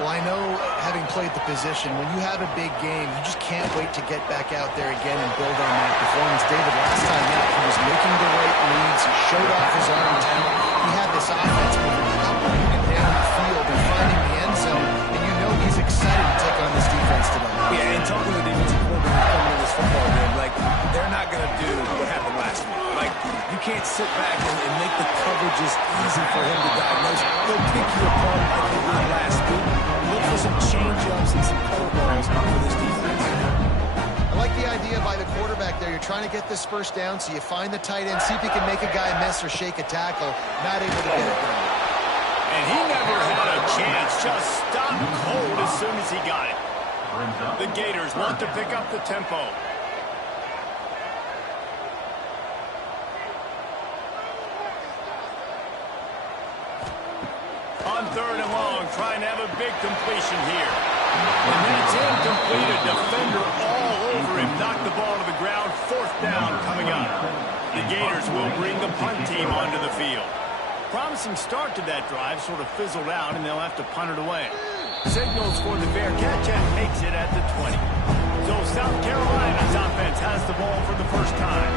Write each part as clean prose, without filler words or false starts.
Well, I know, having played the position, when you have a big game, you just can't wait to get back out there again and build on that performance. David, last time out, he was making the right reads. He showed off his arm talent. He had this offense moving up and down the field and finding the end zone, and you know he's excited to take on this defense today. Yeah, and talking to the defensive coordinator coming to this football game, like, they're not going to do what happened last week. Like, you can't sit back and make the coverages easy for him to diagnose. They'll pick you apart like they did last week. Look for some change-ups and some curveballs for this defense. I like the idea by the quarterback there. You're trying to get this first down, so you find the tight end, see if he can make a guy miss or shake a tackle. Not able to get it done. And he never had a chance. Just stopped cold as soon as he got it. The Gators want to pick up the tempo. On 3rd and long, trying to have a big completion here. And that's incomplete. A defender all over him. Knocked the ball to the ground. 4th down coming up. The Gators will bring the punt team onto the field. Promising start to that drive, sort of fizzled out, and they'll have to punt it away. Signals for the fair catch and makes it at the 20. So South Carolina's offense has the ball for the first time.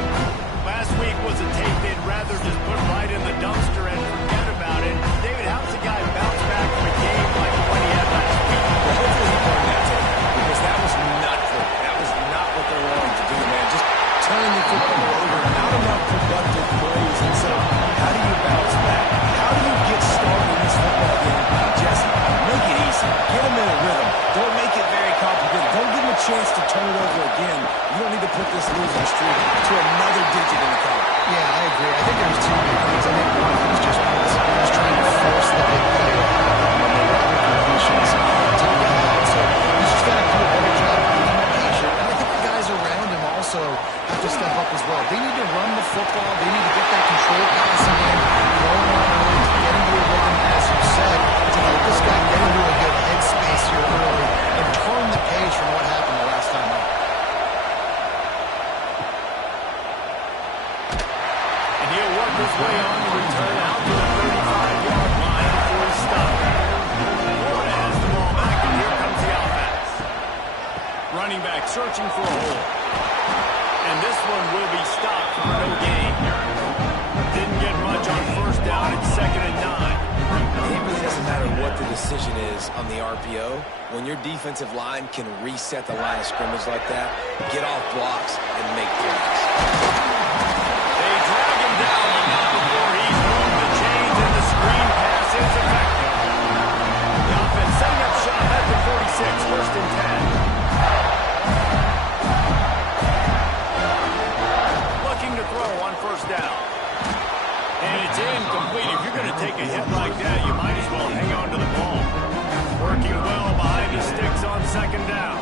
Last week was a tape they'd rather just put right in the dumpster and forget about it. David, how's the guy bounce back from a game like the one he had last week? Well, hopefully he burned that tape because that was not good. That was not what they wanted to do, man. Just turn the football over. Not enough productive plays. And so how do you bounce back? How do you get started in this football game? Jesse, make it easy. Get them in a rhythm. Don't make it very complicated. Don't give them a chance to turn it over again. You don't need to put this losing streak to another digit in the count. Yeah, I agree. I think there was 2 big things. I think one of them was just passive. He was trying to force the big play to happen when they were completions to the head. So he's just got to do a better job being patient. And I think the guys around him also have to step up as well. They need to run the football. They need to get that control passing in, going on early, to get into a rhythm, as you said, to help this guy get into a good headspace here early and turn the page from what happened the last time out. And he'll work his way on the return out to the 35-yard line before he stops. Florida has the ball back, and here comes the offense. Running back searching for a hole. And this one will be stopped for no gain. Didn't get much on 1st down. It's 2nd and 9. It really doesn't matter what the decision is on the RPO. When your defensive line can reset the line of scrimmage like that, get off blocks and make plays. They drag him down, but not before he's moved the chains, and the screen pass is effective. The offense setting up shop at the 46, 1st and 10. Looking to throw on 1st down. And it's incomplete. If you're going to take a hit like that, you might as well hang on to the ball. Working well behind the sticks on 2nd down.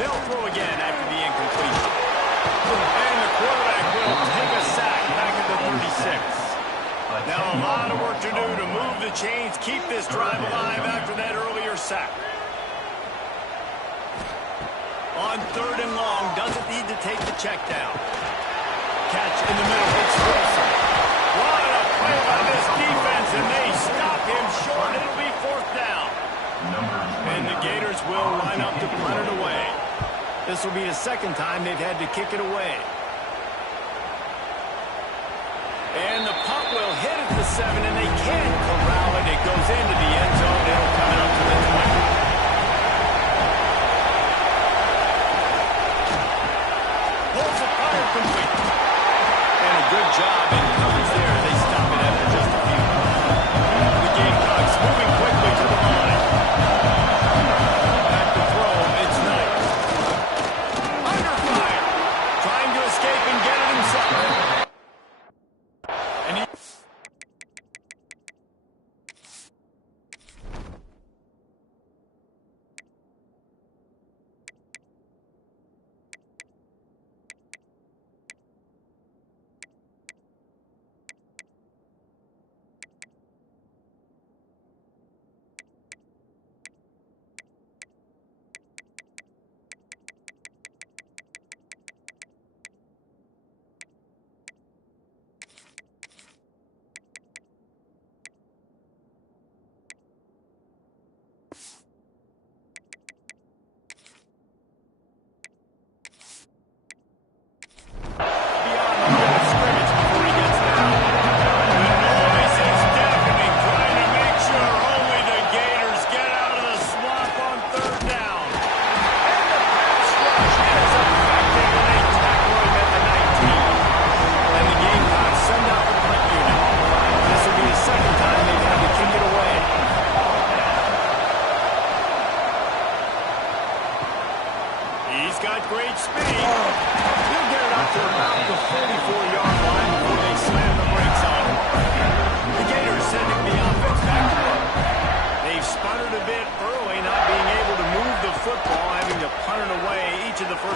They'll throw again after the incompletion. And the quarterback will take a sack back at the 36. Now a lot of work to do to move the chains, keep this drive alive after that earlier sack. On 3rd and long, doesn't need to take the check down. Catch in the middle, it's Wilson. What a play by this defense, and they stop him short. It'll be 4th down. And the Gators will line up to punt it away. This will be the 2nd time they've had to kick it away. And the punt will hit at the 7, and they can't corral it. It goes into the end zone. It'll come out to the 20. Pulls it fire complete. And a good job in coverage there. They stop it after just a few. The Gamecocks moving quickly to the line. Back to throw. It's Knight. Under fire. Trying to escape and get it himself. And he...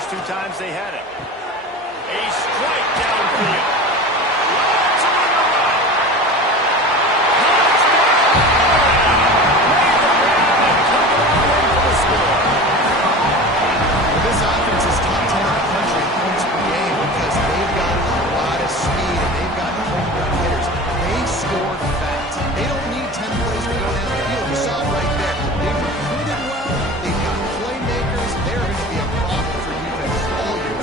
first two times they had it. A strike downfield. Lots of room to run. Made the grab and took it on in for the score. Well, this offense is top 10 in the country in points per game because they've got a lot of speed and they've got home run hitters. They score fast. They don't need 10 plays to go down the field. You saw it right there. They've recruited well. They've got playmakers. They're going to be a problem for defense all year.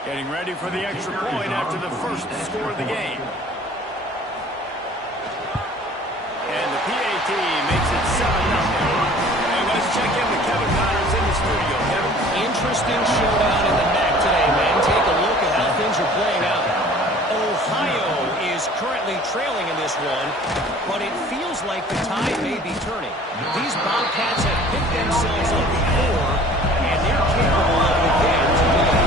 Getting ready for the extra point after the first score of the game. And the PAT makes it 7-0. And let's check in with Kevin Connors in the studio. Kevin? Interesting showdown in the MAC today, man. Take a look at how things are playing out. Ohio is currently trailing in this one, but it feels like the tide may be turning. These Bobcats have picked themselves up before, and they're capable of it again today.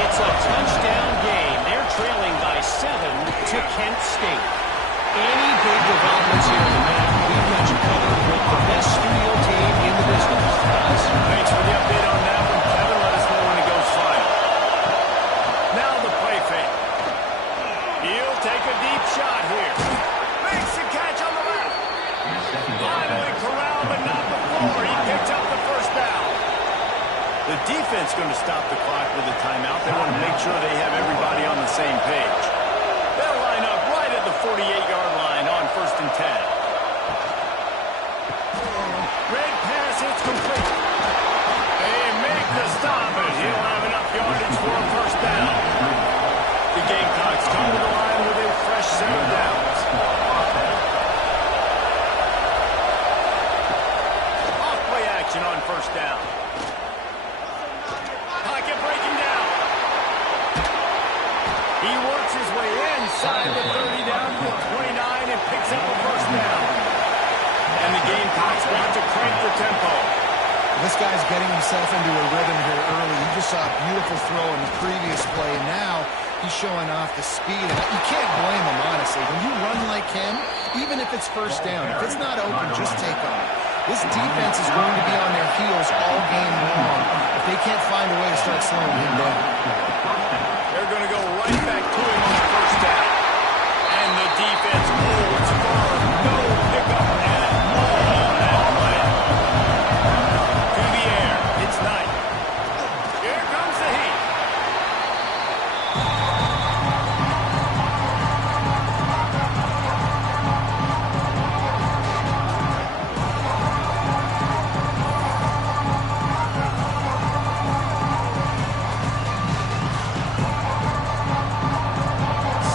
It's a touchdown game. They're trailing by 7 to Kent State. Any big developments here in the MAC, we've got you covered with the best studio team in the business. Guys, Thanks for the update on that one, Kevin. Let us know when it goes final. Now the play fake. He'll take a deep shot here. Makes the catch on the left. Finally corralled, but not before. He picks up the first down. The defense going to stop the clock with a timeout. They want to make sure they have everybody on the same page. They'll line up right at the 48-yard line on 1st and 10. Red pass, it's complete. They make the stop, and he'll have enough yardage for a first down. The Gamecocks come to the line with a fresh set of downs. Off-play action on first down. Pocket breaking down. He works his way inside the 30 down to the 29 and picks up a first down. And the Gamecocks want to crank the tempo. This guy's getting himself into a rhythm here early. You just saw a beautiful throw in the previous play, and now he's showing off the speed. And you can't blame him, honestly. When you run like him, even if it's first down, if it's not open, just take off. This defense is going to be on their heels all game long if they can't find a way to start slowing him down. They're going to go right back to him on the first down. And the defense holds firm. No pickup and all that play. To the air. It's Knight. Here comes the heat.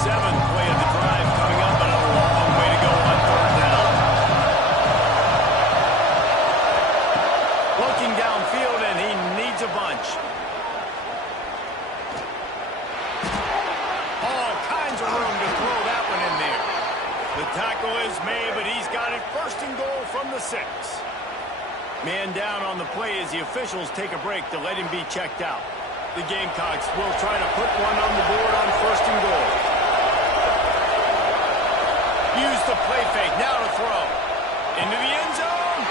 Seventh play of the drive coming up, and a long way to go on 3rd down. Looking downfield, and he needs a bunch. All kinds of room to throw that one in there. The tackle is made, but he's got it 1st and goal from the 6. Man down on the play as the officials take a break to let him be checked out. The Gamecocks will try to put one on the board on 1st and goal. Use the play fake, now to throw. Into the end zone.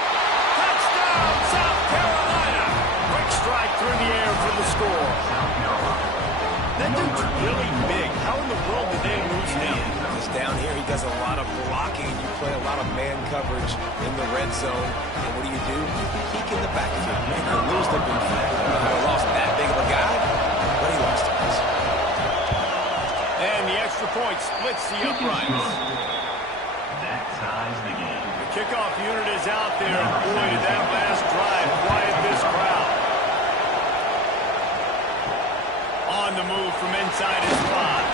Touchdown, South Carolina. Quick strike through the air for the score. That dude's really big. How in the world did they lose him? Because down here he does a lot of blocking. You play a lot of man coverage in the red zone. And what do? You peek in the backfield. Man, you lose the big flag. I don't know how he lost that big of a guy, but he lost it. And the extra point splits the uprights. The kickoff unit is out there, and boy, did that last drive quiet this crowd. On the move from inside his spot.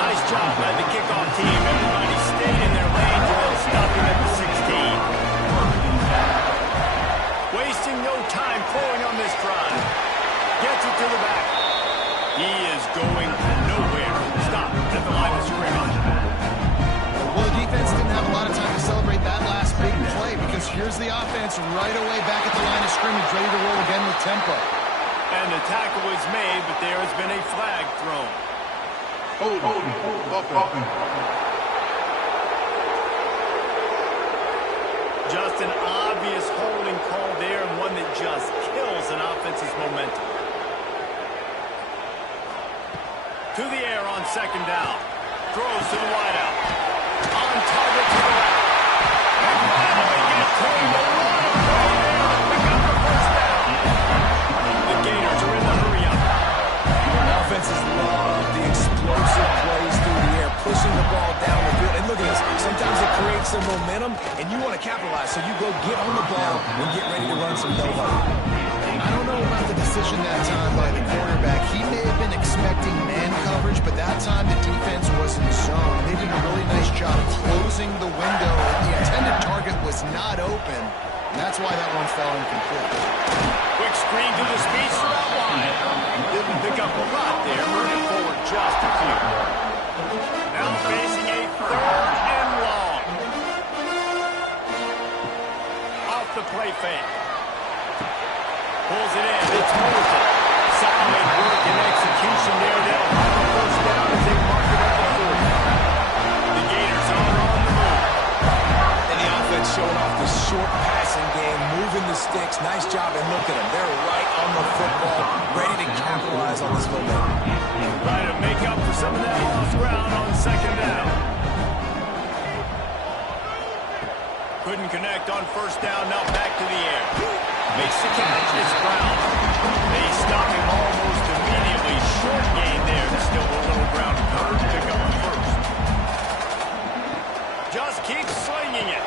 Nice job by the kickoff team. Everybody stayed in their lanes, and they'll stop him at the 16. Wasting no time throwing on this drive. Gets it to the back. He is going nowhere. Stop at the line of scrimmage. Well, the defense didn't have a lot of time to celebrate that last big play because here's the offense right away back at the line of scrimmage, ready to roll again with tempo. And the tackle was made, but there has been a flag thrown. Just an obvious holding call there, and one that just kills an offense's momentum. To the air on second down. Throws to the wideout. On target to the left. And finally gets to him. A lot of play there to pick up the first down. The Gators are in the hurry-up. Offenses love the explosive plays through the air, pushing the ball down the field. And look at this. Sometimes it creates some momentum, and you want to capitalize. So you go get on the ball and get ready to run some no-huddle. I don't know about the decision that time by the quarterback. He may have been expecting man coverage, but that time the defense was in zone. They did a really nice job closing the window. The intended target was not open. And that's why that one fell incomplete. Quick screen to the speedster out wide. Didn't pick up a lot there, moving forward just a few. Now facing a third and long. Off the play fake. Pulls it in. It's Moulton. Solid work and execution there. They'll have a first down as they mark it up the 40. The Gators are on the move. And the offense showing off the short passing game, moving the sticks. Nice job, and look at them. They're right on the football, ready to capitalize on this momentum. Trying to make up for some of that lost ground on second down. Couldn't connect on first down. Now back to the air. Makes the catch. It's Brown. They stop him almost immediately. Short gain there. Still a little ground to cover to pick up the first. Just keeps slinging it.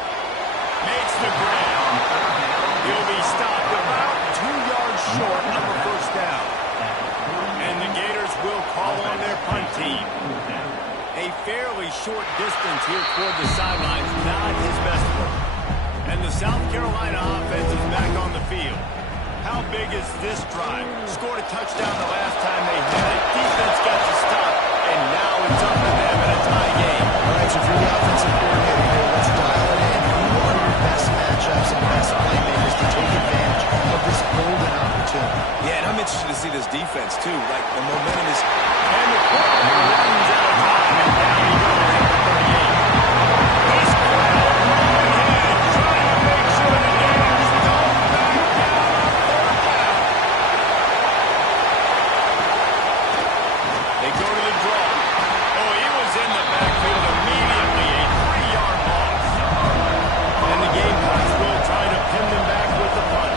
Makes the grab. He'll be stopped about 2 yards short of a first down. And the Gators will call on their punt team. A fairly short distance here toward the sidelines. Not his best work. And the South Carolina offense is back on the field. How big is this drive? Scored a touchdown the last time they had it. Defense got to stop, and now it's up to them in a tie game. All right, so if you're the offensive coordinator here, let's dial it in. Who are your best matchups and best playmakers to take advantage of this golden opportunity? Yeah, and I'm interested to see this defense, too. Like, the momentum is... And the quarterback runs out of time, and down he goes at the 38. He's grabbed right hand, trying to make sure the Gators don't back down on third down. They go to the draw. Oh, he was in the backfield immediately, a 3-yard loss. And the Gamecocks will try to pin them back with the punt.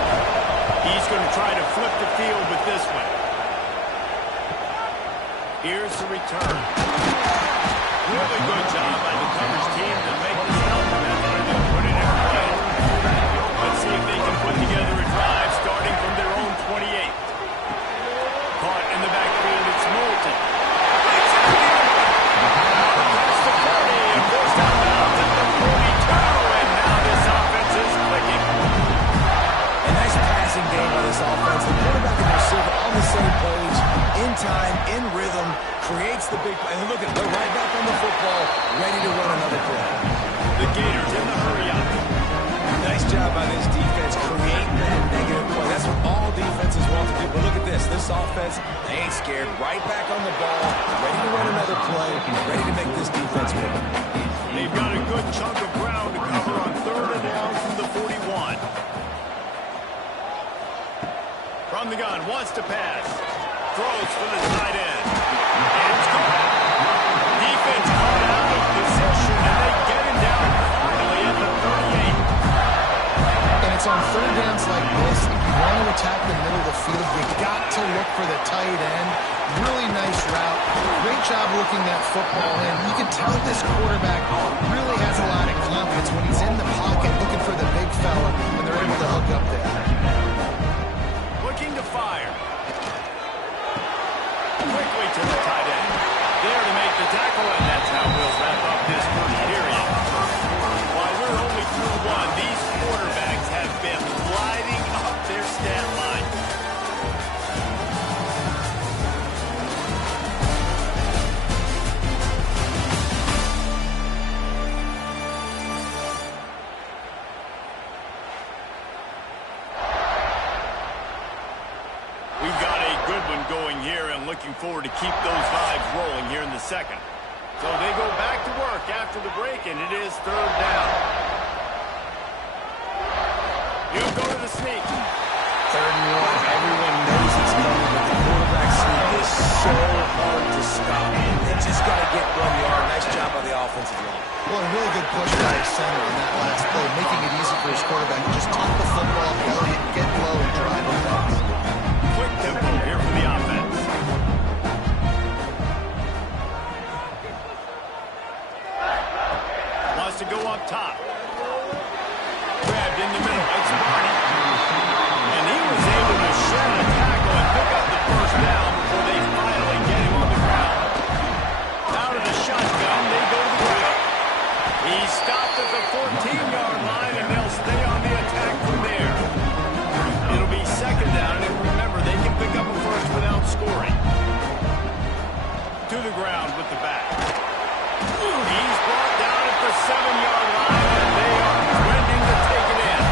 He's going to try to flip the field with this one. Here's the return. Really good job by the coverage team to make the stop method and put it in play. Let's see if they can put together a drive starting from their own 28. Caught in the backfield, it's Moulton. Out across the 40 and forced out bounds at the 42. And now this offense is clicking. A nice passing game by this offense. The quarterback and the receiver on the same page, in time, in rhythm, creates the big play. And look at it, they're right back on the football, ready to run another play. The Gators in the hurry-up. Nice job by this defense, creating that negative play. That's what all defenses want to do. But look at this. This offense, they ain't scared. Right back on the ball, ready to run another play, ready to make this defense win. They've got a good chunk of ground to cover on third and down from the 41. From the gun, wants to pass. Throws for the tight end. And it's caught. Defense caught out of position, and they get him down finally at the 38. And it's on third downs like this. If you want to attack the middle of the field, you got to look for the tight end. Really nice route. Great job looking that football in. You can tell this quarterback really has a lot of confidence when he's in the pocket looking for the big fella, and they're able to hook up there. Looking to fire. Quickly to the tight end. There to make the tackle, and that's how we'll wrap up this first period. While we're only through one, these quarterbacks have been lighting up their stat line. We've got a good one going here in and looking forward to keep those vibes rolling here in the second. So they go back to work after the break, and it is third down. He'll go to the sneak. Third and one. Everyone knows it's coming, but the quarterback sneak is so hard to stop. They just got to get 1 yard. Nice job by the offensive line. Well, a really good push by his center on that last play, making it easy for his quarterback to just tuck the football, belly it, get low, and drive offense. Quick tempo here for the offense. Wants to go up top. Grabbed in the middle. It's Barney. And he was able to shed a tackle and pick up the first down before they finally get him on the ground. Out of the shotgun, they go to the ground. He stopped at the 14-yard line, and they'll stay on the attack from there. It'll be second down, and remember, they can pick up a first without scoring. To the ground with the back. He's brought down at the 7-yard line, and they are trending to take it in.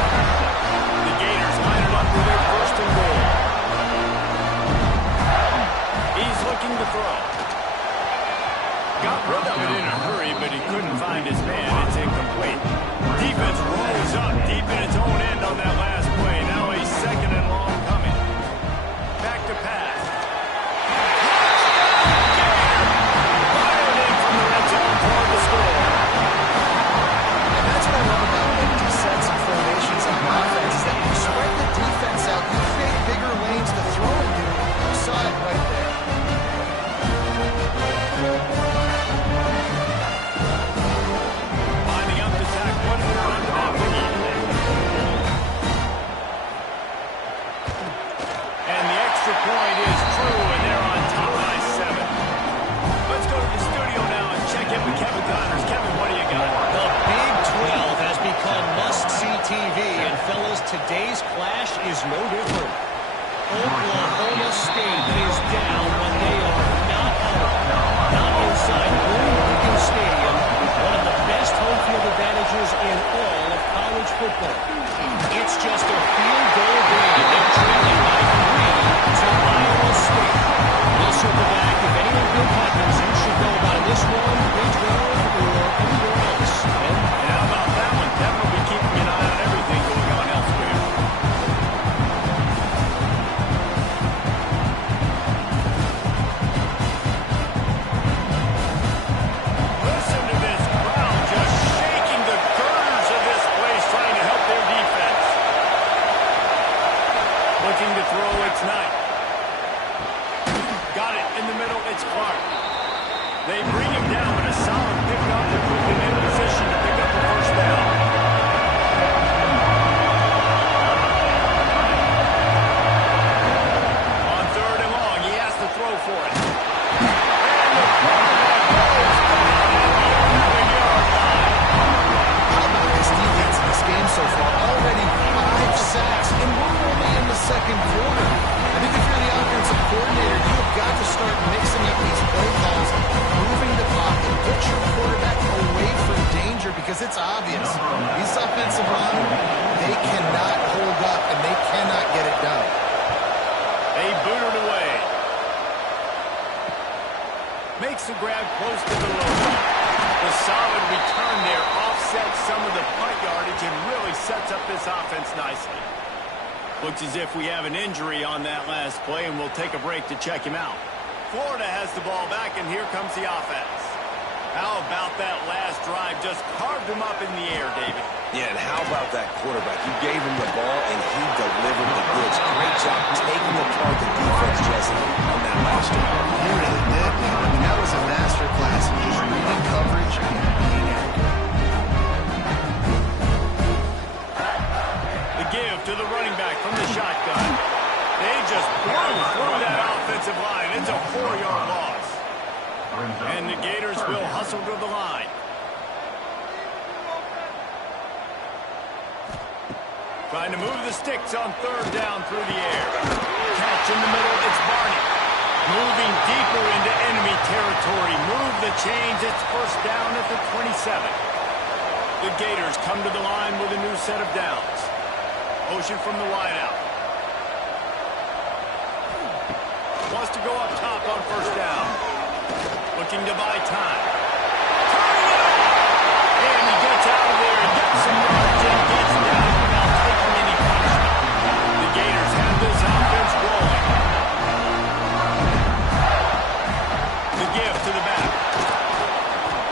The Gators line it up for their first and goal. He's looking to throw. Got rid of it in a hurry, but he couldn't find his man. It's incomplete. Defense rolls up deep in its own end on that last play. Now a second and long coming. Back to pass. Fired in from the red zone toward the score. And that's what I love about empty sets and formations on offense, is that you spread the defense out, you create bigger lanes to throw into. You saw it right there. Lining up to tack one more onto that boogie. And the extra point is true, and they're on top by 7. Let's go to the studio now and check in with Kevin Connors. Kevin, what do you got? The Big 12 has become must-see TV, and fellas, today's clash is no different. Oklahoma State is down when they are not home. Not inside Boone Pickens Stadium, one of the best home field advantages in all of college football. It's just a field goal game. They're trailing by 3 to Iowa State. We'll circle back. If anything good happens, you should know about this one, Big 12, or anywhere else. And how about that one? Definitely keeping an eye on everything going on elsewhere. Listen to this crowd just shaking the girders of this place, trying to help their defense. Looking to throw, it's Knight. Got it in the middle, it's Clark. They bring him down, but a solid pickup to put him in position to pick up the first down. On third and long, he has to throw for it. And the quarterback goes down at the 11-yard line. How about this defense in this game so far? Already 5 sacks, and we're only in the second quarter. I think if you're the offensive coordinator, you have got to start mixing up these play calls, moving the pocket, put your quarterback away from danger, because it's obvious. These offensive linemen, they cannot hold up, and they cannot get it done. They boot it away. Makes the grab close to the low. The solid return there offsets some of the punt yardage and really sets up this offense nicely. Looks as if we have an injury on that last play, and we'll take a break to check him out. Florida has the ball back, and here comes the offense. How about that last drive? Just carved him up in the air, David. Yeah, and how about that quarterback? You gave him the ball, and he delivered the goods. Great job taking apart the defense, Jesse, on that last drive. He really did, man. I mean, that was a masterclass in just reading coverage and being accurate. The give to the running back from the shotgun. They just blew through that offensive line. It's a 4-yard loss. And the Gators will hustle to the line. Trying to move the sticks on third down through the air. Catch in the middle, it's Barney. Moving deeper into enemy territory. Move the chains, it's first down at the 27. The Gators come to the line with a new set of downs. Motion from the wideout. Wants to go up top on first down. Looking to buy time. And he gets out of there and gets some yards and gets down without taking any punishment. The Gators have this offense rolling. The give to the back.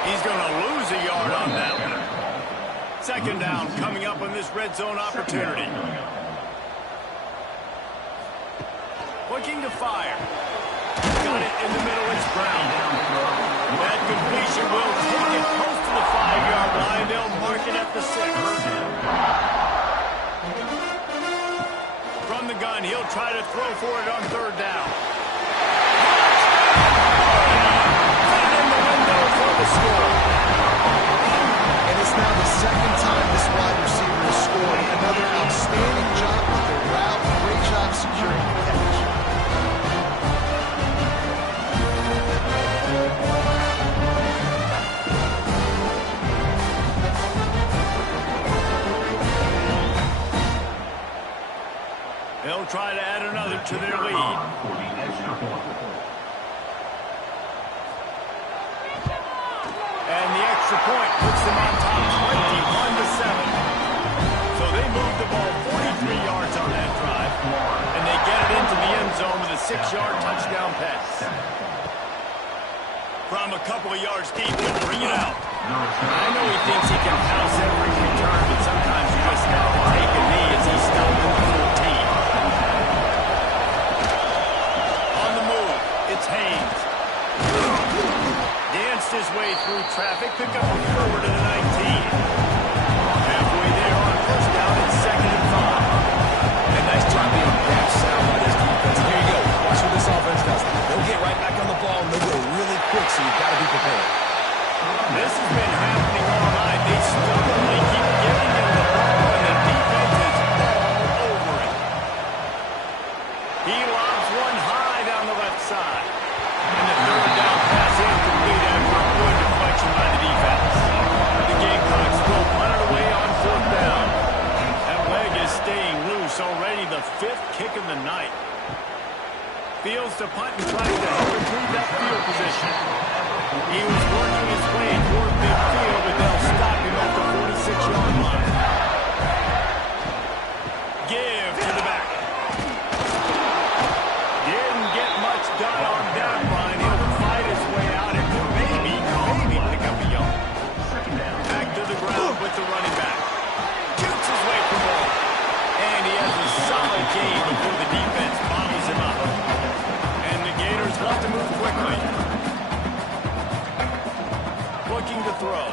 He's going to lose a yard on that one. Second down coming up on this red zone opportunity. Looking to fire. Got it in the middle. It's Brown. That completion will take it close to the 5-yard line. They'll mark it at the 6. From the gun, he'll try to throw for it on third down. Put it in the window for the score. And it's now the second time this wide receiver has scored. Another outstanding job with the route. Great job securing the catch. They'll try to add another to their lead. And the extra point puts them on top 21-7. So they move the ball 43 yards on that drive. And they get it into the end zone with a 6-yard touchdown pass. From a couple of yards deep, they'll bring it out. I know he thinks he can pounce every return, but sometimes you just have to take a knee as he stopped at the 14. On the move, it's Haynes. Danced his way through traffic, pick up a forward to the 19. Halfway there on first down, it's 2nd and 5. And nice job being that sound by this defense. Here you go. Watch what this offense does. They'll get right back on the ball, and they'll go really quick, so you've got to be prepared. This has been happening all night. They stubbornly keep giving him the ball, and the defense is all over it. He lobs one high down the left side. And the third down pass incomplete after a good deflection by the defense. The Gamecocks will punt it away on fourth down. That leg is staying loose already, the 5th kick of the night. Fields to punt and tries to help improve that field position. He was working his way toward midfield, but they'll stop him at the 46-yard line. Give to the back. Didn't get much done on that line. He'll fight his way out and maybe pick up a yard. Back to the ground with the running back. Shoots his way for ball. And he has a solid gain before the defense bottles him up. And the Gators want to move quickly. Looking to throw.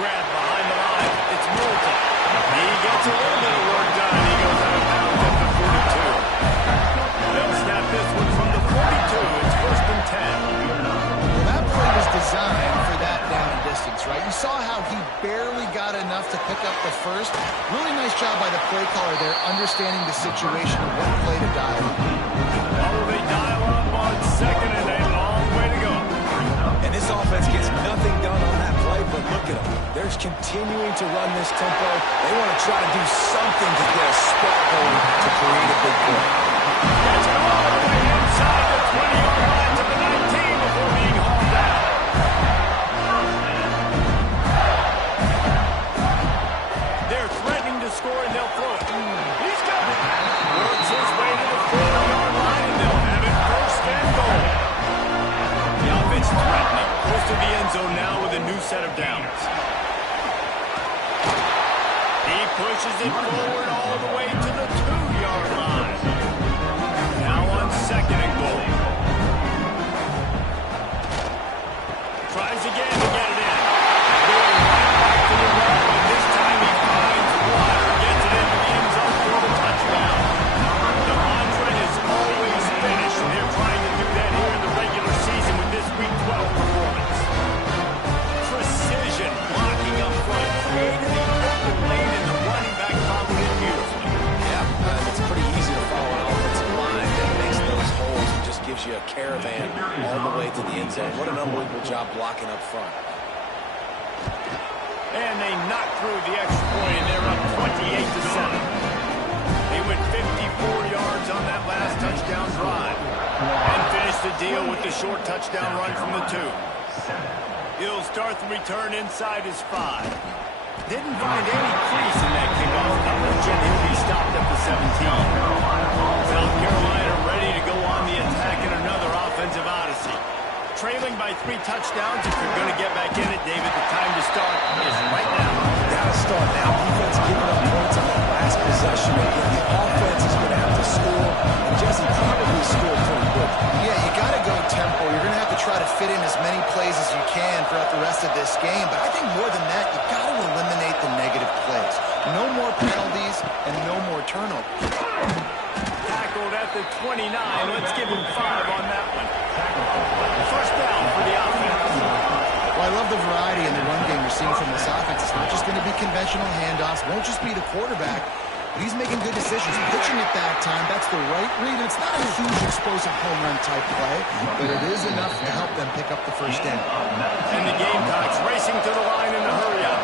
Grab behind the line. It's Moulton. He gets a little bit of work done. He goes out of bounds at the 42. They'll snap this one from the 42. It's 1st and 10. Well, that play was designed for that down and distance, right? You saw how he barely got enough to pick up the first. Really nice job by the play caller there, understanding the situation and what play to dial. Well, they dial up on 2nd and a long way to go. And this offense gets nothing done on that play, but look at them. They're continuing to run this tempo. They want to try to do something to get a spark going to create a big play. Gets it all the way inside the 20-yard line to the 19 before being hauled down. They're threatening to score, and they'll throw it. He's got it. Works his way to the 40-yard line, and they'll have it 1st and goal. The offense threatening. Close to the end zone now with a new set of downs. He pushes it forward all the way to the 2-yard line. Now on 2nd and goal. Tries again to get it in. Going right back to the well, and this time he finds water. Gets it into the end zone for the touchdown. The mantra is always finish. They're trying to do that here in the regular season with this Week 12 performance. Precision blocking up front. Created the open lane, and the running back followed it beautifully. Yeah, it's pretty easy to follow an offensive line that makes those holes and just gives you a caravan all the way to the end zone. What an unbelievable job blocking up front. And they knock through the extra point, and they're up 28-7. They went 54 yards on that last touchdown drive and finished the deal with the short touchdown run from the 2. He'll start the return inside his 5. Didn't find any crease in that kickoff coverage, and he'll be stopped at the 17. South Carolina ready to go on the attack in another offensive odyssey. Trailing by 3 touchdowns. If you're going to get back in it, David, the time to start is right now. Gotta start now. Defense giving up points on that last possession. Again, the offense is going to have to score, and Jesse probably scored pretty quick. Yeah, you got to go tempo. You're going to have to try to fit in as many plays as you can throughout the rest of this game. But I think more than that, you got to eliminate the negative plays. No more penalties and no more turnovers. Tackled at the 29. Let's give him 5 on that one. First down for the offense. Well, I love the variety in the run game you're seeing from this offense. It's not just going to be conventional handoffs. Won't just be the quarterback. But he's making good decisions. Pitching at that time, that's the right read. And it's not a huge explosive home run type play, but it is enough to help them pick up the first down. And the Gamecocks racing to the line in the hurry-up.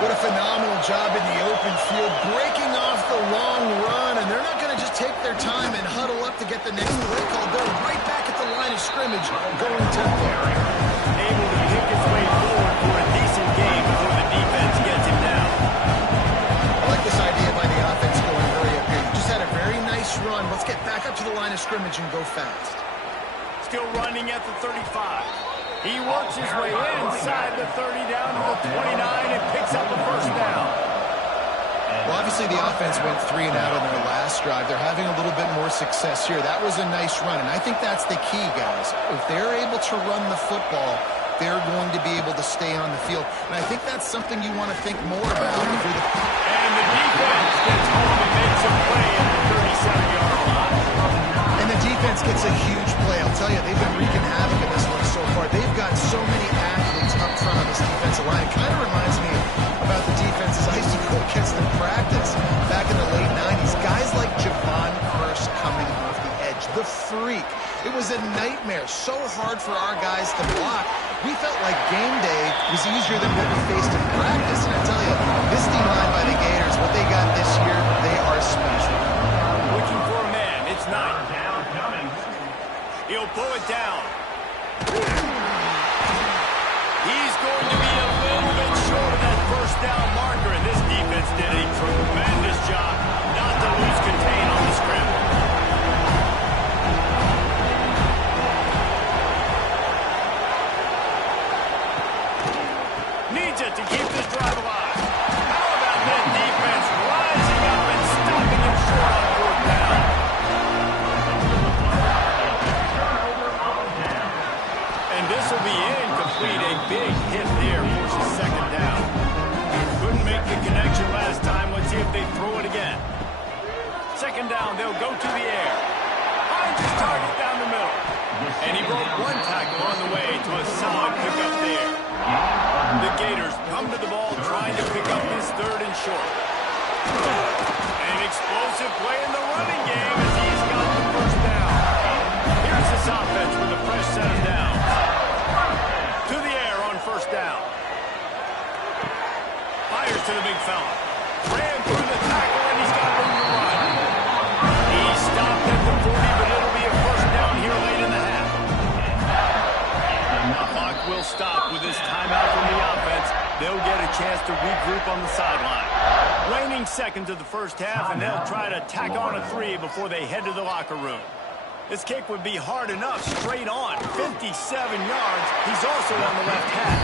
What a phenomenal job in the open field, breaking off the long run, and they're not going to just take their time and huddle up to get the next play call. They're right back at the line of scrimmage, going tempo. Able to pick his way forward for a decent game before the defense gets him down. I like this idea by the offense going hurry up here. You just had a very nice run. Let's get back up to the line of scrimmage and go fast. Still running at the 35. He works his way inside the 30 down to the 29 and picks up a first down. Well, obviously the offense went 3 and out on their last drive. They're having a little bit more success here. That was a nice run, and I think that's the key, guys. If they're able to run the football, they're going to be able to stay on the field. And I think that's something you want to think more about. And the defense gets home and makes a play at the 37-yard line. And the defense gets a huge play. I'll tell you, they've been wreaking havoc in this one so far. They've got so many athletes up front on this defensive line. It kind of reminds me about the defenses I used to go against in practice back in the late 90s. Guys like Javon Curse coming off the edge. The freak. It was a nightmare. So hard for our guys to block. We felt like game day was easier than what we faced in practice. And I tell you, this D-line by the Gators, what they got this year, they are special. Looking for a man. It's Knight. He'll pull it down. He's going to be a little bit short of that first down marker, and this defense did a tremendous job not to lose contain on the scramble. Needs it to keep this drive alive. How about that defense rising up and stopping him short on 4th down? And this will be incomplete. A big hit there forces 2nd down. Couldn't make the connection last time. Let's see if they throw it again. 2nd down, they'll go to the air. Finds his target down the middle. And he broke 1 tackle on the way to a solid pickup there. The Gators come to the ball trying to pick up this 3rd and short. An explosive play in the running game as he's got the first down. Here's this offense with a fresh set of downs. To the air on 1st down. Fires to the big fella. Ran through the tackle and he's got room to run. He stopped at the 40, but it'll be a first down here late in the half. The clock will stop with this timeout from the offense. They'll get a chance to regroup on the sideline. Waning seconds of the first half, and they'll try to tack on a 3 before they head to the locker room. This kick would be hard enough straight on. 57 yards. He's also on the left half.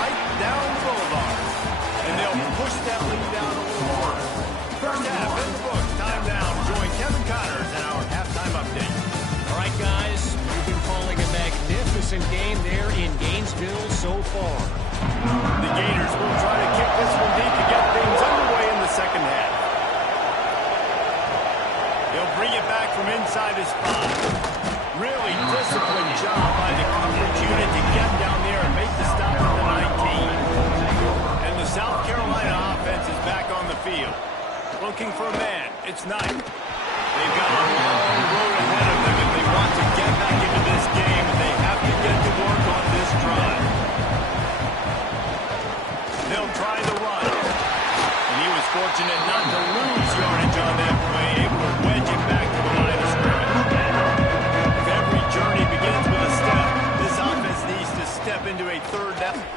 Right down the boulevard. And they'll push that lead down a little more. First half in the books. Time down. Join Kevin Connors in our halftime update. All right, guys, we've been calling a magnificent game there in Gainesville so far. The Gators will try to kick this one deep to get things underway in the second half. He'll bring it back from inside his 5. Really disciplined job by the coverage unit to get down there and make the stop at the 19. And the South Carolina offense is back on the field. Looking for a man. It's Knight. They've got a long road ahead of them if they want to get back into this game, and they have to get to work on this drive. They'll try the run. And he was fortunate not to lose yards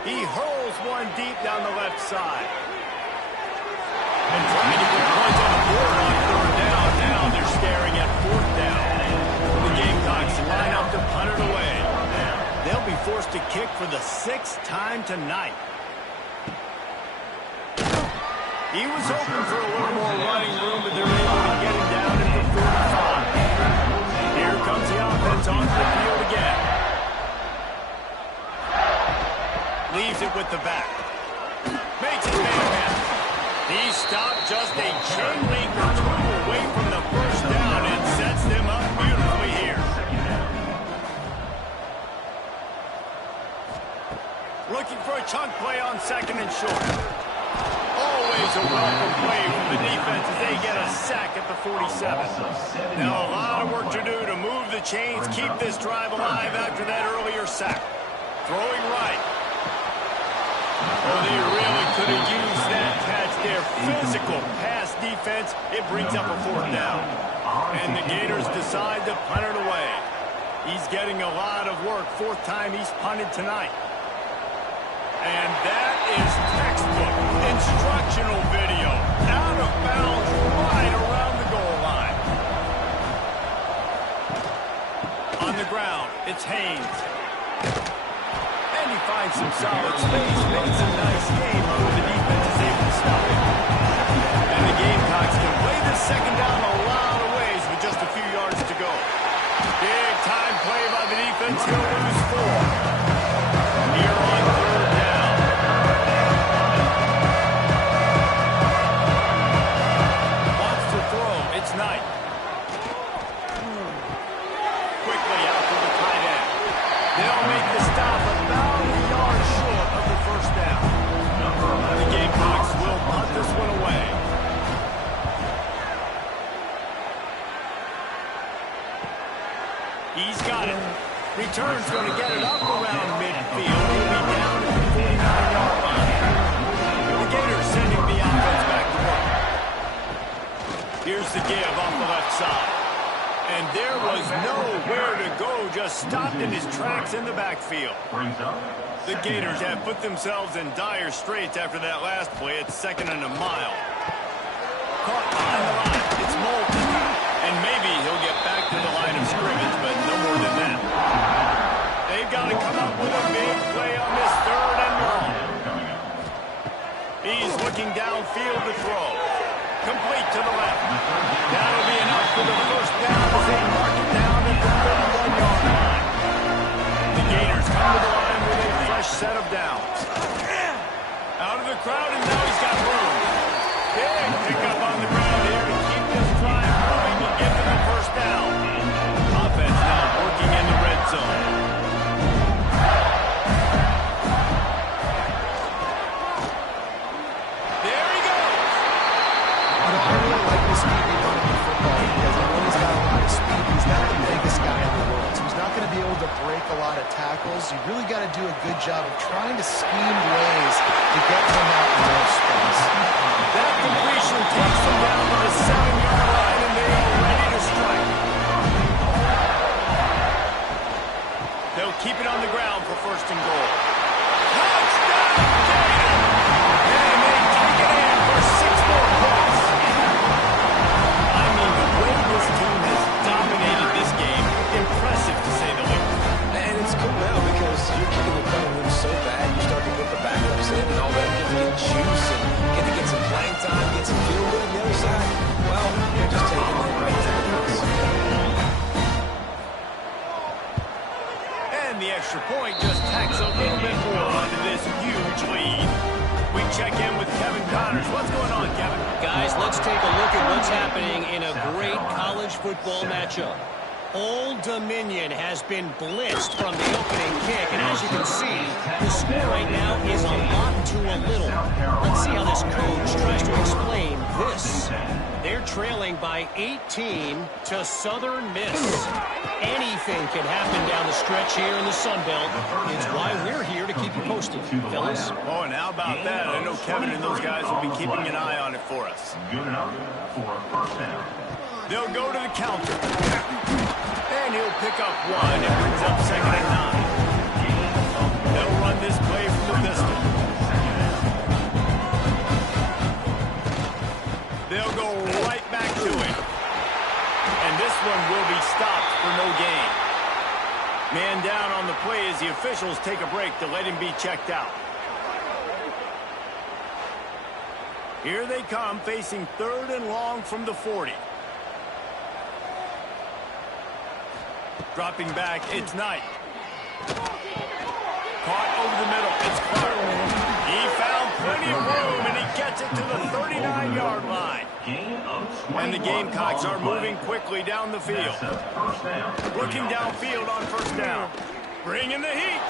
He hurls one deep down the left side. And trying to get points on the board on third down. Now they're staring at fourth down. The Gamecocks line up to punt it away. They'll be forced to kick for the 6th time tonight. He was hoping for a little more running room, but they're able to get him down at the 45. Here comes the offense onto the field again. Leaves it with the back. Makes it man-man. He stopped just a chain link or two away from the first down and sets them up beautifully here. Looking for a chunk play on 2nd and short. Always a welcome play from the defense as they get a sack at the 47. Now a lot of work to do to move the chains, keep this drive alive after that earlier sack. Throwing right. Oh, they really could have used that catch there. Physical pass defense. It brings up a 4th down. And the Gators decide to punt it away. He's getting a lot of work. 4th time he's punted tonight. And that is textbook instructional video. Out of bounds right around the goal line. On the ground, it's Haynes. And he finds some solid space. Makes a nice game where the defense is able to stop it. And the Gamecocks can play this 2nd down a lot of ways with just a few yards to go. Big time play by the defense. He'll lose 4. Here on 3rd down. Wants to throw. It's Knight. Quickly out to the tight end. They'll make the stop about a yard short of the 1st down. The Gamecocks will punt this one away. He's got it. Return's going to get it up around midfield. He'll be down at the 49-yard line. The Gators sending the offense back to work. Here's the give off the left side. And there was nowhere to go, just stopped in his tracks in the backfield. The Gators have put themselves in dire straits after that last play. It's 2nd and a mile. Caught behind the line. It's Moulton. And maybe he'll get back to the line of scrimmage, but no more than that. They've got to come up with a big play on this 3rd and long. He's looking downfield to throw. Complete to the left. That'll be enough for the 1st down as they mark it down at the 31-yard line. The Gators come to the line with a fresh set of downs. Out of the crowd, and now he's got room. Big pickup on the ground here to keep this drive moving and give them the 1st down. Offense now working in the red zone. There he goes. I really like this speed running in football because I know he's got a lot of speed. He's not the biggest guy in the world, so he's not going to be able to break a lot of tackles. You really got to do a good job of trying to scheme ways to get him out in more space. That completion takes them down to the 7-yard line, and they are ready to strike. They'll keep it on the ground for 1st and goal. Touchdown, Gators! And they take it in for 6 more points. I mean, the way this team has dominated this game, impressive to say the least. And it's cool now because you're kicking the punt room so bad, you start to put the backups in and all that, get to get juice and get to get some playing time, get some feel good on the other side. Well, you're just taking them right to the house. And the extra point just tacks a little bit more onto this huge lead. We check in with Kevin Connors. What's going on, Kevin? Guys, let's take a look at what's happening in a great college football matchup. Old Dominion has been blitzed from the opening kick, and as you can see, the score right now is a lot to a little. Let's see how this coach tries to explain this. They're trailing by 18 to Southern Miss. Anything can happen down the stretch here in the Sun Belt. It's why we're here to keep you posted, fellas. Oh, and how about that? I know Kevin and those guys will be keeping an eye on it for us. Good enough for a 1st down. They'll go to the counter. And he'll pick up 1. It brings up 2nd and 9. They'll run run this play from the pistol. They'll go right back to it. And this one will be stopped for no gain. Man down on the play as the officials take a break to let him be checked out. Here they come, facing 3rd and long from the 40. Dropping back, it's Knight. Caught over the middle, it's Clark. He found plenty of room, and he gets it to the 39-yard line. And the Gamecocks are moving quickly down the field. Looking downfield on 1st down. Bringing the heat.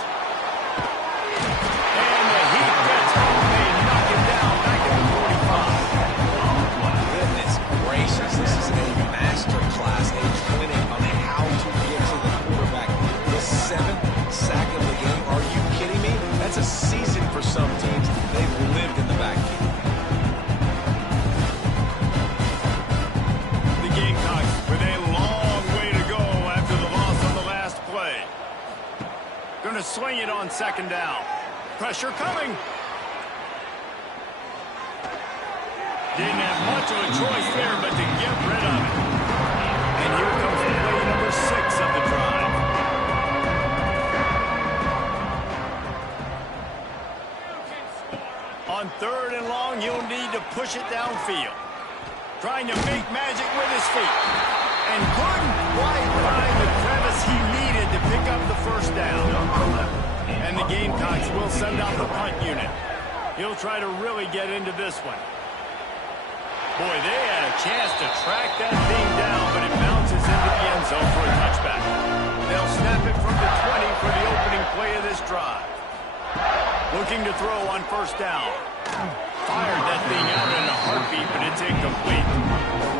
And the heat gets home. They knock him down back at the 45. Goodness gracious, this is a master class, a clinic on how to get to the quarterback. The 7th sack of the game. Are you kidding me? That's a season for some teams. They've lived in the backfield. The Gamecocks with a long way to go after the loss on the last play. Gonna sling it on 2nd down. Pressure coming. Didn't have much of a choice there, but to get rid of it. And here comes play number 6 of the drive. On 3rd and long, you'll need to push it downfield. Trying to make magic with his feet. And couldn't quite find the crevice he needed to pick up the 1st down. And the Gamecocks will send out the punt unit. He'll try to really get into this one. Boy, they had a chance to track that thing down, but it bounces into the end zone for a touchback. They'll snap it from the 20 for the opening play of this drive. Looking to throw on 1st down. Fired that thing out in a heartbeat, but it's incomplete.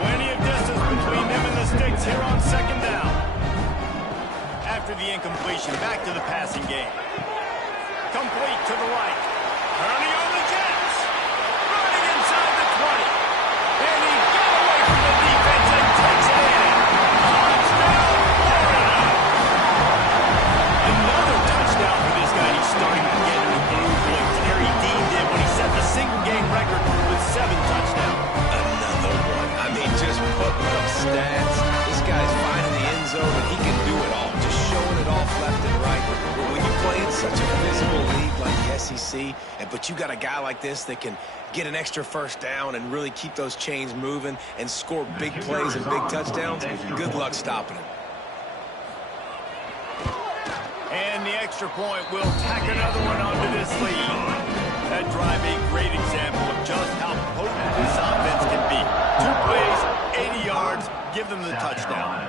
Plenty of distance between them and the sticks here on 2nd down. After the incompletion, back to the passing game. Complete to the right. Turning on the Jets. Running inside the 20. And he got away from the defense and takes it in. Touchdown, Florida! Another touchdown for this guy. He's starting to get in the groove like Terry Dean did when he set the single-game record with 7 touchdowns. Another one. I mean, just putting up stats. This guy's finding the end zone, and he can do it all. Just showing it off left and right. But when you play in such a physical league like the SEC, but you got a guy like this that can get an extra 1st down and really keep those chains moving and score big plays and big touchdowns, good luck stopping him. And the extra point will tack another one onto this lead. That drive a great example of just how potent this offense can be. 2 plays, 80 yards, give them the touchdown.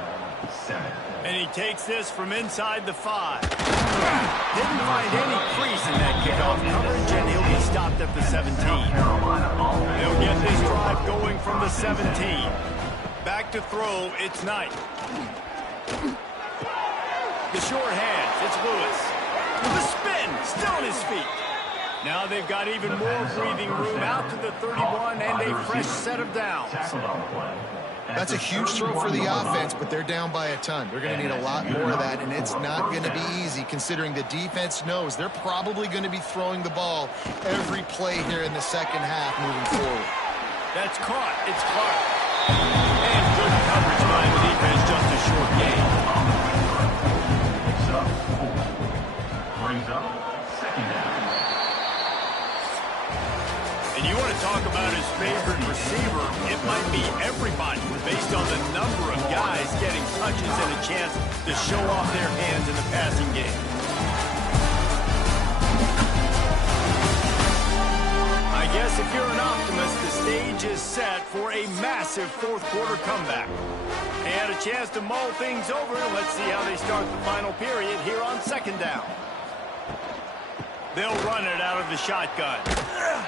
And he takes this from inside the 5. Didn't find any crease in that kickoff coverage, and he'll be stopped at the 17. They'll get this drive going from the 17. Back to throw, it's Knight. The short hands, it's Lewis. With a spin, still on his feet. Now they've got even more breathing room out to the 31 and a fresh set of downs. That's a huge throw for the offense, but they're down by a ton. They're going to need a lot more of that, and it's not going to be easy considering the defense knows they're probably going to be throwing the ball every play here in the 2nd half moving forward. That's caught. It's Clark. And good coverage by the defense, just a short gain. Brings up 2nd down. And you want to talk about his favorite receiver, it might be everybody based on the number of guys getting touches and a chance to show off their hands in the passing game. I guess if you're an optimist, the stage is set for a massive 4th quarter comeback. They had a chance to mull things over. Let's see how they start the final period here on 2nd down. They'll run it out of the shotgun.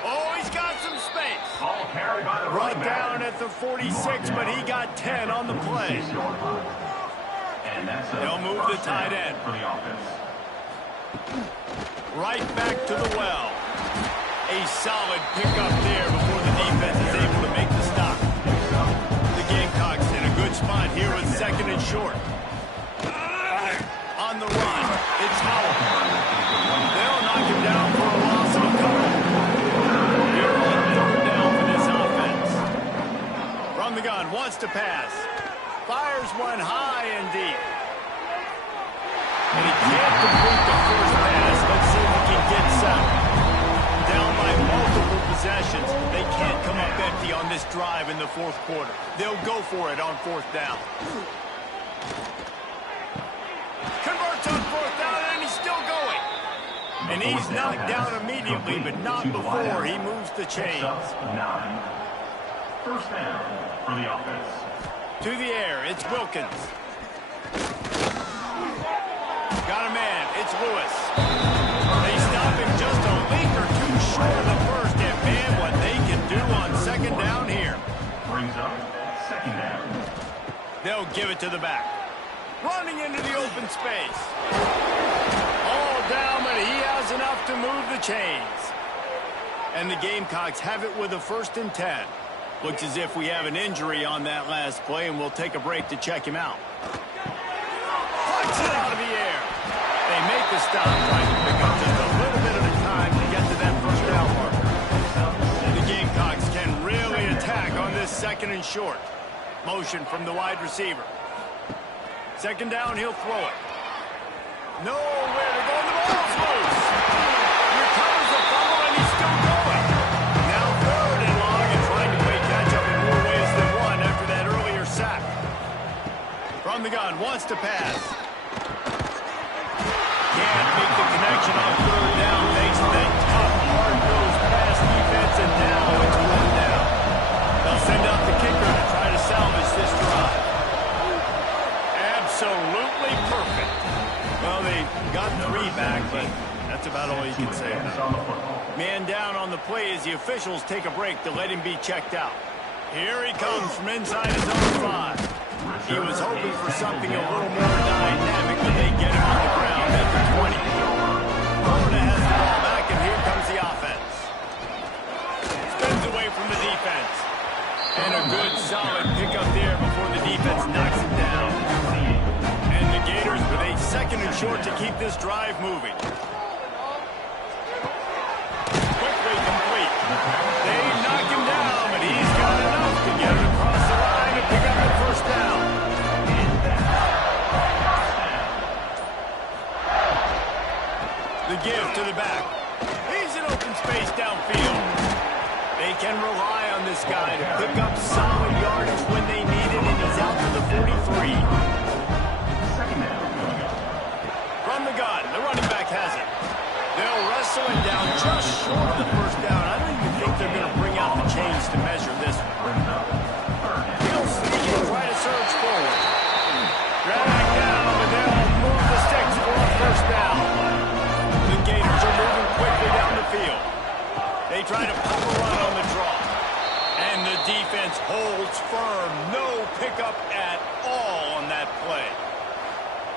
Oh, he's got some space. Ball carried by the Brought running back. down at the 46, but he got 10 on the play. And that's They'll move the tight end. for the offense. Right back to the well. A solid pickup there before the defense is able to make the stop. The Gamecocks in a good spot here with 2nd and short. On the run, it's Howell. They'll knock him fires one high and deep. And he can't complete the first pass. Let's see if he can get settled. Down by multiple possessions. They can't come up empty on this drive in the fourth quarter. They'll go for it on fourth down. Converts on fourth down, and he's still going. And he's knocked down immediately, but not before he moves the chains. 9. First down for the offense. To the air, it's Wilkins. Got a man, it's Lewis. They stop him just a league or two short of the first, and man, what they can do on second down here. Brings up second down. They'll give it to the back. Running into the open space. All down, but he has enough to move the chains. And the Gamecocks have it with a 1st and 10. Looks as if we have an injury on that last play, and we'll take a break to check him out. Flicks it out of the air. They make the stop, trying to pick up just a little bit of the time to get to that first down marker. And the Gamecocks can really attack on this 2nd and short. Motion from the wide receiver. Second down, he'll throw it. Nowhere to go, and the ball's loose. Recovers the fumble, and he's still going. Now 3rd and long, and trying to play catch-up in more ways than one after that earlier sack. From the gun, wants to pass. Can't make the connection on 3rd down, thanks to that tough, hard-nosed pass defense, and now it's 1 down. They'll send out the kicker to try to salvage this drive. Absolutely perfect. Well, they got 3 back, but that's about all you can say. Man down on the play as the officials take a break to let him be checked out. Here he comes from inside his own 5. He was hoping for something a little more dynamic, but they get him on the ground at the 20. Florida has the ball back, and here comes the offense. Spins away from the defense. And a good, solid pickup there before the defense knocks him down. And the Gators with a 2nd and short to keep this drive moving. Quickly complete. They knock him down, but he's got enough to get it across the line and pick up the first down. The give to the back. He's in open space downfield. They can rely on this guy to pick up solid yardage when they need it, and he's out to the 43. From the gun, the running back has it. They'll wrestle him down just short of the first down. I don't even think they're going to bring out the chains to measure this one. He'll sneak and try to surge forward. Drag down, but they'll move the sticks for a first down. The Gators are moving quickly down the field. They try to pop a run on the draw. And the defense holds firm. No pickup at all on that play.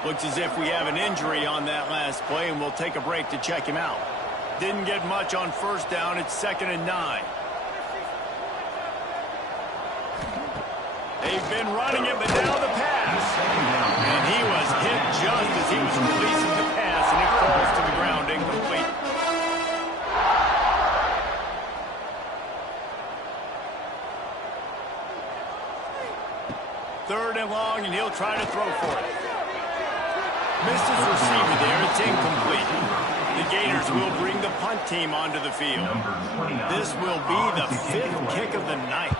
Looks as if we have an injury on that last play, and we'll take a break to check him out. Didn't get much on first down. It's 2nd and 9. They've been running it, but now the pass. And he was hit just as he was releasing the pass, and it falls to the ground incomplete. Third and long, and he'll try to throw for it. Missed his receiver there. It's incomplete. The Gators will bring the punt team onto the field. This will be the 5th kick of the night.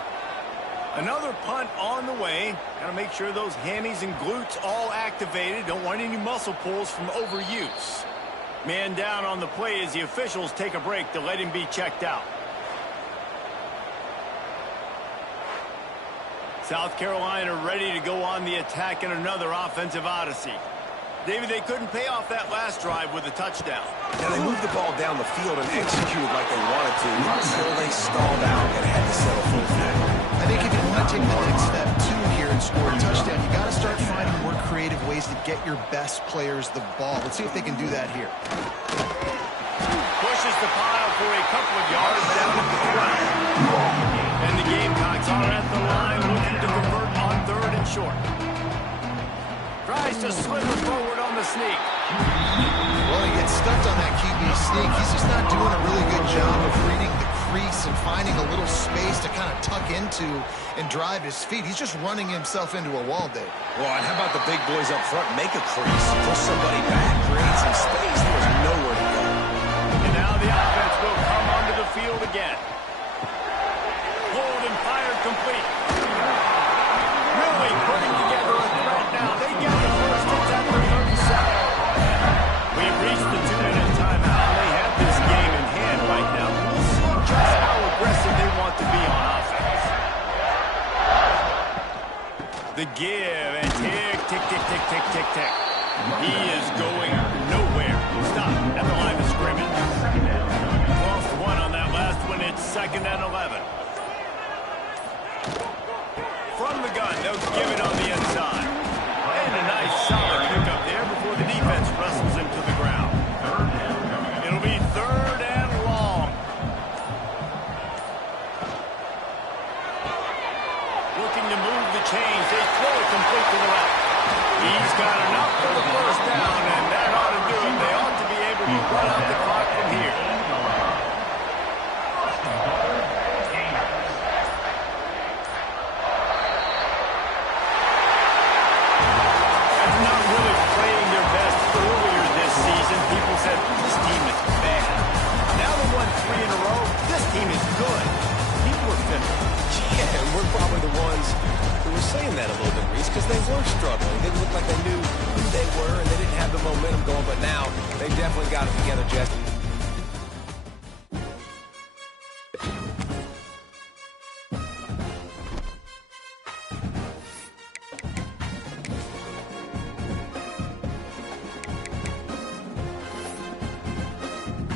Another punt on the way. Got to make sure those hammies and glutes all activated. Don't want any muscle pulls from overuse. Man down on the play as the officials take a break to let him be checked out. South Carolina ready to go on the attack in another offensive odyssey. David, they couldn't pay off that last drive with a touchdown. Now, they moved the ball down the field and executed like they wanted to until they stalled out and had to settle for a field. I think if you want to take the next step, too, here and score a touchdown, you got to start finding more creative ways to get your best players the ball. Let's see if they can do that here. Pushes the pile for a couple of yards down at the 20. And the Gamecocks are at the line looking to convert on 3rd and short. Tries to slither forward on the sneak. Well, he gets stuck on that QB sneak. He's just not doing a really good job of reading the crease and finding a little space to kind of tuck into and drive his feet. He's just running himself into a wall there. Well, and how about the big boys up front? Make a crease, push somebody back, create some space. There was nowhere to go. And now the offense will come onto the field again. Hold and fire complete. Really putting together a threat now. They get the first hits after 37. We've reached the 2-minute timeout. They have this game in hand right now. We'll see just how aggressive they want to be on offense. The give and tick, tick, tick, tick, tick, tick, tick. He is going nowhere. Stop at the line of scrimmage. Lost one on that last one. It's 2nd and 11. From the gun, they'll give it on the inside. And a nice solid pickup there before the defense wrestles him to the ground. It'll be 3rd and long. Looking to move the chains. They throw it complete to the left. He's got enough for the first down, and that ought to do it. They ought to be able to run out the clock from here. People said, this team is bad. Now they won 3 in a row. This team is good. People were fickle. Yeah, and we're probably the ones who were saying that a little bit, Reese, because they were struggling. They looked like they knew who they were, and they didn't have the momentum going, but now they've definitely got it together, Jess.